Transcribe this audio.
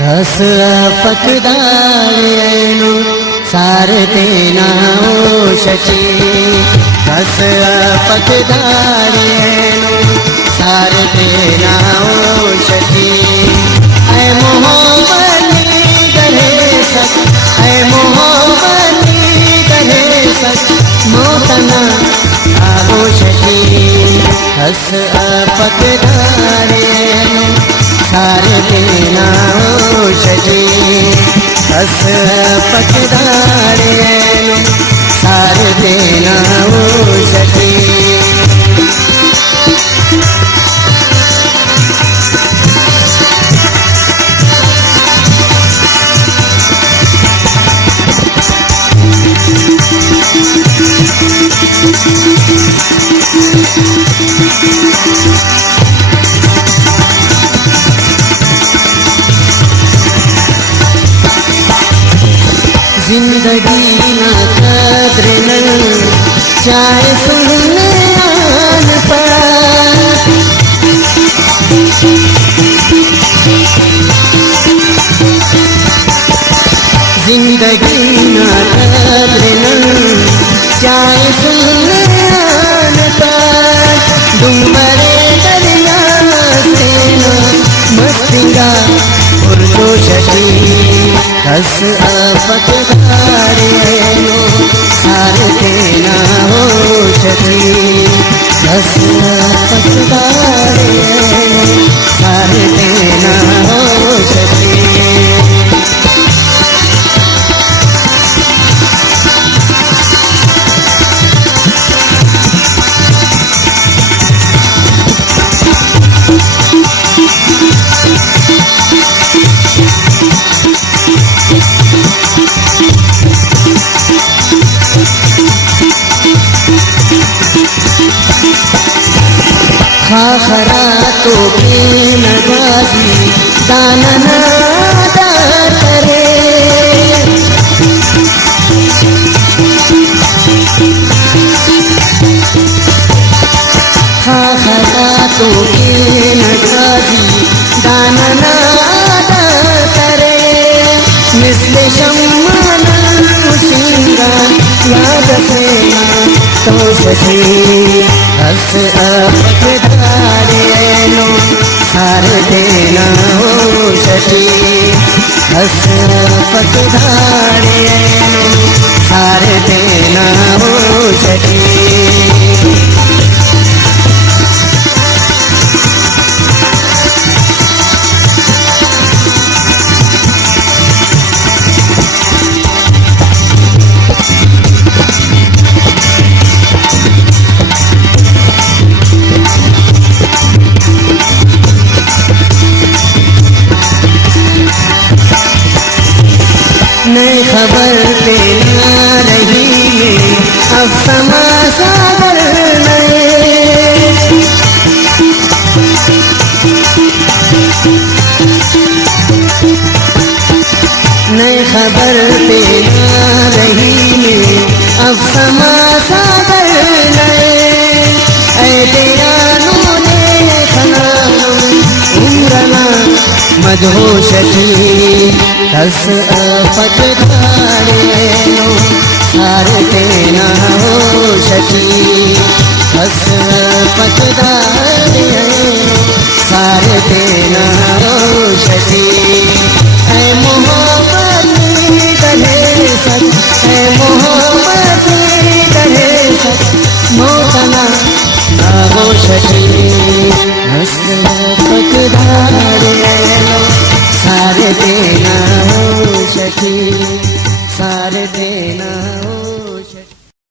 कस पकदारेनु सारते नाओ शची कस पकदारेनु सारते नाओ शची ऐ मोहब्बती करे सक ऐ मोहब्बती करे सक मोतना आओ शची कस पकदारेनु सारते नाओ शची कस पकदारेनु सारते नाओ शची जिंदगी ना कद्र न चाहे सुनने आन पर जिंदगी ना कद्र न चाहे सुनने आन पर डूबरे दरिया से ना मस्तिंगा उर्दो शकी कस पकदारेनु सारते नाओ शची कस पकदारेनु सारते नाओ शची खाखरा तो प्रेम गाजी दाना नादा करे खाखरा तो प्रेम गाजी दाना नादा करे मिसले शम्माना मुशिंगा याद से तो शची कस पकदारेनु सारते नाओ शची कस पकदारेनु सारते नाओ शची नहीं खबर तेना रही है अब समा सागर नहीं खबर तेना रही है अब समा सागर ऐ तेरा नो देखना उम्रना मधोशती कस पकदारेनु सारते नाओ शची कस पकदारेनु सारते नाओ शची ऐ मोहब्बती करे सक ऐ मोहब्बती करे सक मोतना आओ शची कस पकदारेनु सारते नाओ शची सारते नाओ